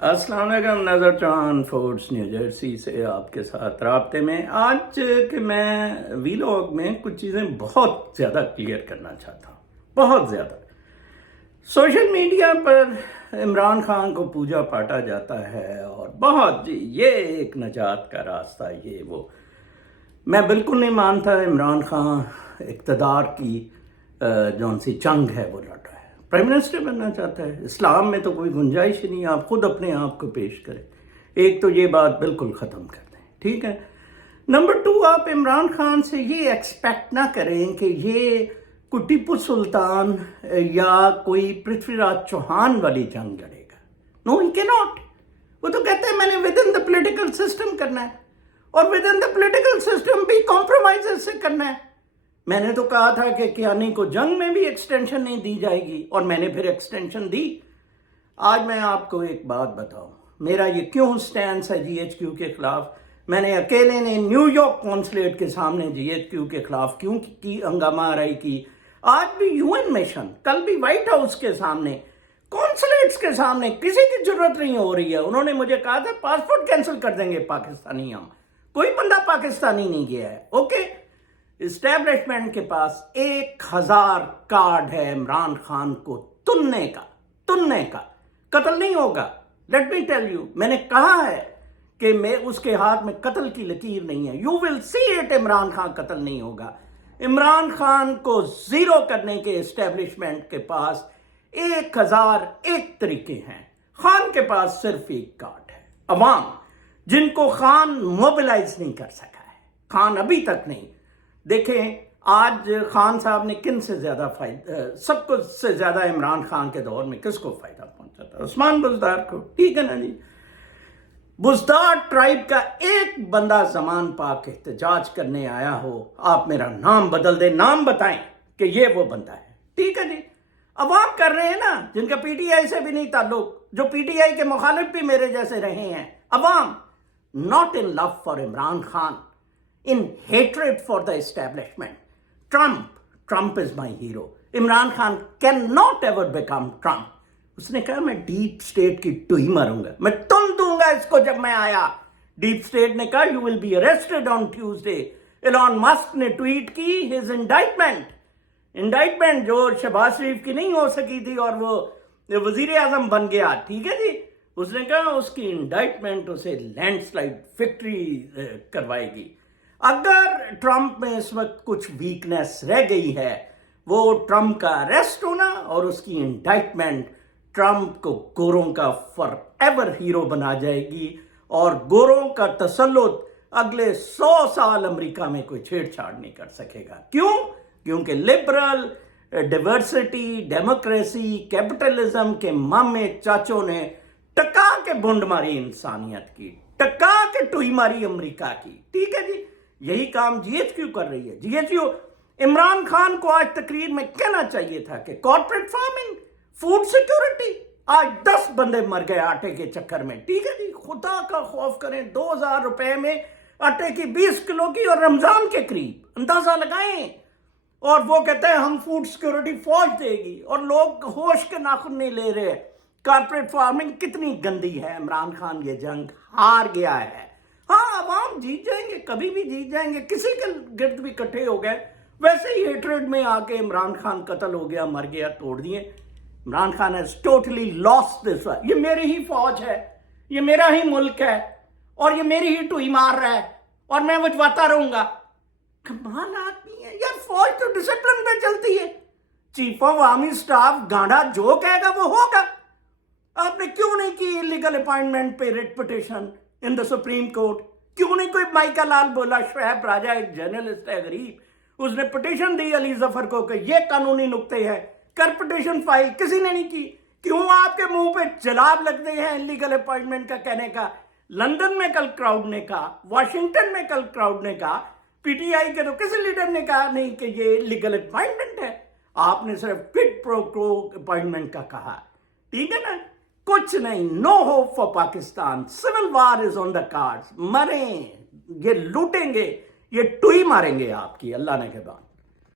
السلام علیکم، نظر چاند فورٹس نیو جرسی سے آپ کے ساتھ رابطے میں آج کہ میں ویلاگ میں کچھ چیزیں بہت زیادہ کلیئر کرنا چاہتا ہوں. بہت زیادہ سوشل میڈیا پر عمران خان کو پوجا پاٹا جاتا ہے اور بہت یہ ایک نجات کا راستہ یہ وہ. میں بالکل نہیں مانتا عمران خان اقتدار کی جون سی جنگ ہے وہ لڑ رہا ہے. پرائم منسٹر بننا چاہتا ہے. اسلام میں تو کوئی گنجائش ہی نہیں. آپ خود اپنے آپ کو پیش کریں. ایک تو یہ بات بالکل ختم کر دیں، ٹھیک ہے. نمبر 2، آپ عمران خان سے یہ ایکسپیکٹ نہ کریں کہ یہ کوئی ٹیپو سلطان یا کوئی پرتھوی راج چوہان والی جنگ لڑے گا. نو ہی کی ناٹ. وہ تو کہتے ہیں میں نے with in the political system کرنا ہے، اور with in the political system بھی کمپرومائز سے کرنا ہے. میں نے تو کہا تھا کہ کیانی کو جنگ میں بھی ایکسٹینشن نہیں دی جائے گی، اور میں نے پھر ایکسٹینشن دی. آج میں آپ کو ایک بات بتاؤں، میرا یہ کیوں سٹینس ہے جی ایچ کیو کے خلاف. میں نے اکیلے نے نیو یارک کونسلیٹ کے سامنے جی ایچ کیو کے خلاف کیوں کی ہنگامہ آرائی کی. آج بھی یو این مشن، کل بھی وائٹ ہاؤس کے سامنے، کونسلیٹس کے سامنے کسی کی ضرورت نہیں ہو رہی ہے. انہوں نے مجھے کہا تھا پاسپورٹ کینسل کر دیں گے پاکستانی. ہم کوئی بندہ پاکستانی نہیں گیا ہے. اوکے، اسٹیبلشمنٹ کے پاس 1000 کارڈ ہے عمران خان کو تننے کا. قتل نہیں ہوگا. لیٹ می ٹیل یو، میں نے کہا ہے کہ میں اس کے ہاتھ میں قتل کی لکیر نہیں ہے. You will see it. Imran Khan قتل نہیں ہوگا. عمران خان کو زیرو کرنے کے اسٹیبلشمنٹ کے پاس 1001 طریقے ہیں. خان کے پاس صرف ایک کارڈ ہے، عوام، جن کو خان موبلائز نہیں کر سکا ہے. خان ابھی تک نہیں. دیکھیں آج خان صاحب نے کن سے زیادہ فائدہ، سب کو سے زیادہ عمران خان کے دور میں کس کو فائدہ پہنچا تھا؟ عثمان بزدار کو. ٹھیک ہے نا جی. بزدار ٹرائب کا ایک بندہ زمان پاک احتجاج کرنے آیا ہو، آپ میرا نام بدل دیں، نام بتائیں کہ یہ وہ بندہ ہے. ٹھیک ہے جی. عوام کر رہے ہیں نا، جن کا پی ٹی آئی سے بھی نہیں تعلق، جو پی ٹی آئی کے مخالف بھی میرے جیسے رہے ہیں. عوام not in love for Imran Khan, in hatred for the establishment. Trump is my hero. Imran Khan cannot ever become Trump. اس نے کہا میں ڈیپ سٹیٹ کی ٹوئی ماروں گا، میں تن دوں گا اس کو. جب میں آیا ڈیپ سٹیٹ نے کہا you will be arrested on Tuesday. Elon Musk نے ٹویٹ کی his indictment جو شہباز شریف کی نہیں ہو سکی تھی اور وہ وزیر اعظم بن گیا. ٹھیک ہے جی. اس نے کہا اس کی انڈائٹمنٹ اسے لینڈ سلائڈ وکٹری کروائے گی. اگر ٹرمپ میں اس وقت کچھ ویکنیس رہ گئی ہے، وہ ٹرمپ کا اریسٹ ہونا اور اس کی انڈائٹمنٹ ٹرمپ کو گوروں کا فار ایور ہیرو بنا جائے گی، اور گوروں کا تسلط اگلے 100 سال امریکہ میں کوئی چھیڑ چھاڑ نہیں کر سکے گا. کیوں؟ کیونکہ لبرل، ڈیورسٹی، ڈیموکریسی، کیپٹلزم کے مامے چاچوں نے ٹکا کے بنڈ ماری انسانیت کی، ٹکا کے ٹوئی ماری امریکہ کی. ٹھیک ہے جی. یہی کام جی ایچ کیو کر رہی ہے. G H Q Imran Khan کو آج تقریر میں کہنا چاہیے تھا کہ کارپوریٹ فارمنگ، فوڈ سیکیورٹی، آج 10 بندے مر گئے آٹے کے چکر میں. ٹھیک ہے جی. خدا کا خوف کریں. 2000 روپے میں آٹے کی 20 کلو کی، اور رمضان کے قریب، اندازہ لگائیں. اور وہ کہتے ہیں ہم فوڈ سیکیورٹی فوج دے گی، اور لوگ ہوش کے ناخن نہیں لے رہے. کارپوریٹ فارمنگ کتنی گندی ہے. عمران خان یہ جنگ ہار گیا ہے. ہاں عوام جیت جائیں گے، کبھی بھی جیت جائیں گے. کسی کے گرد بھی کٹھے ہو گئے، ویسے ہی ہیٹریڈ میں آ کے عمران خان قتل ہو گیا، مر گیا، توڑ دیے. Imran Khan has totally lost this one. یہ میری ہی فوج ہے، یہ میرا ہی ملک ہے، اور یہ میری ہی ٹوئی مار رہا ہے، اور میں وجواتا رہوں گا. کمال آدمی ہے یار. فوج تو ڈسپلن پہ چلتی ہے. چیف آف آرمی سٹاف گانڈا جو کہے گا وہ ہوگا. آپ نے کیوں نہیں کی انلیگل اپائنٹمنٹ پہ ریٹ پٹیشن ان دا سپریم کورٹ؟ کیوں نہیں کوئی مائیکا لال بولا؟ شعیب راجہ ایک جرنلسٹ ہے غریب، اس نے پٹیشن دی علی ظفر کو کہ یہ قانونی نقطے ہیں، کر پٹیشن فائل. کسی نے نہیں کی. کیوں آپ کے منہ پہ جلاب لگتے ہیں انلیگل اپائنٹمنٹ کا کہنے کا؟ لندن میں کل کراؤڈ نے کہا، واشنگٹن میں کل کراؤڈ نے کہا، پی ٹی آئی کے تو کسی لیڈر نے کہا نہیں کہ یہ انلیگل اپائنٹمنٹ ہے. آپ نے صرف کوئڈ پرو کو اپائنٹمنٹ کا کہا. ٹھیک ہے نا. کچھ نہیں. No hope for Pakistan. Civil war is on the cards. مریں، یہ لوٹیں گے، یہ ٹوئی ماریں گے آپ کی. اللہ نے کے بعد